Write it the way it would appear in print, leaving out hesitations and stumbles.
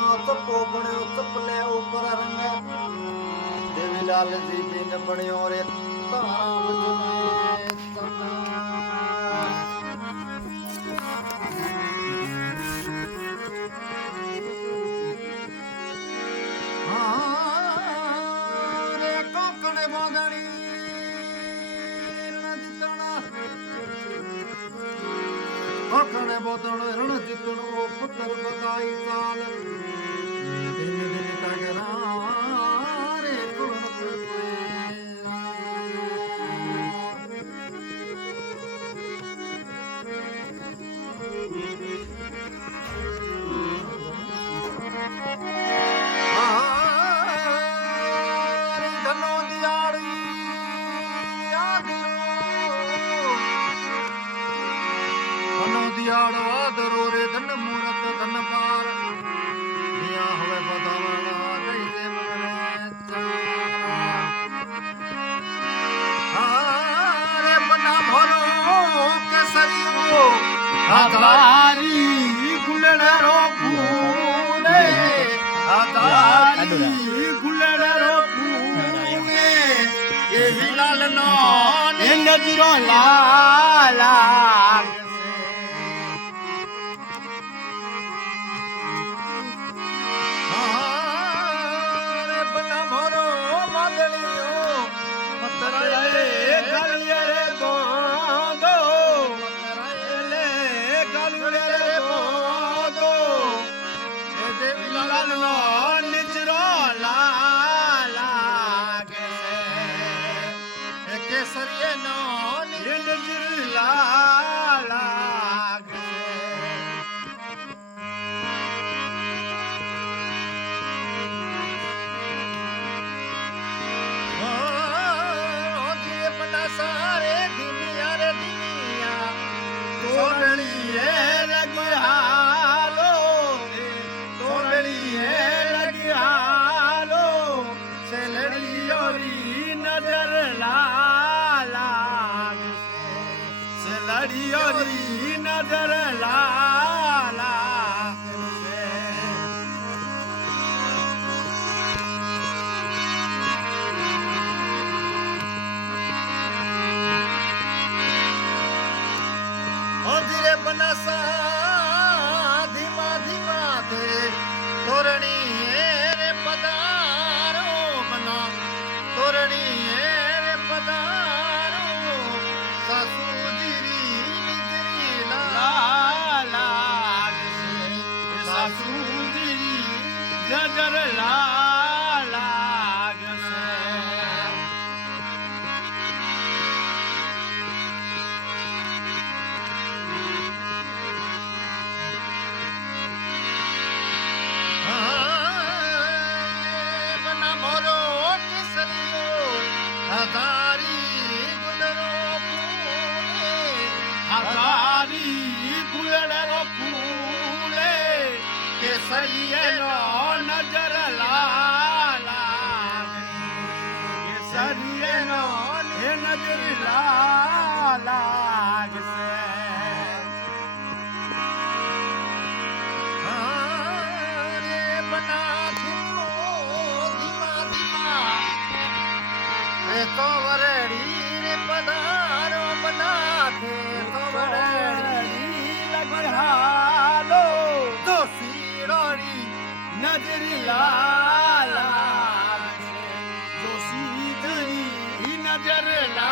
चप्पो बण्यो चप्पले ऊपर रंग देवीलाल जी बिन बण्यो रे तारा बजने तना रे कोकणे बांधणी कोकणे बांधण रण जितणो पुत्र बगाई काल दिन दिन तगरा रे कुण दियाड़ो आदरो रे धन मूरत धन पार दिया हवे बतावना गई दे मगने रे बना भरो केसरियो आधारी गुलड़रो फूले आधारी गुलड़रो फूले ये हिलाल नो नजरो लाला केसरिये नो निजला लागे ओ दिए पना सारे दुनिया रे दुनिया तोरणी है लगी हालो तोरणी है लगी हालो सेलड़ी ओरी नजर ला लड़ियोरी नजर लाला ओ धीरे बनसा धीमा धीमा दे तोरणी रे पदारो बना तोरणी रे पदारो सासू नजर लाग से बना मोरो केसरियो हजारी गुलरो फूले हजारी गुलरो फूले केसरिये नो नजर लाला केसरिये नो नजर लाला से रे बना धीमा धीमा रे तो वरड़ी रे पधारो बना थे तो वरड़ी लगी हालो दोसी नजर लाला जोशी नजर ला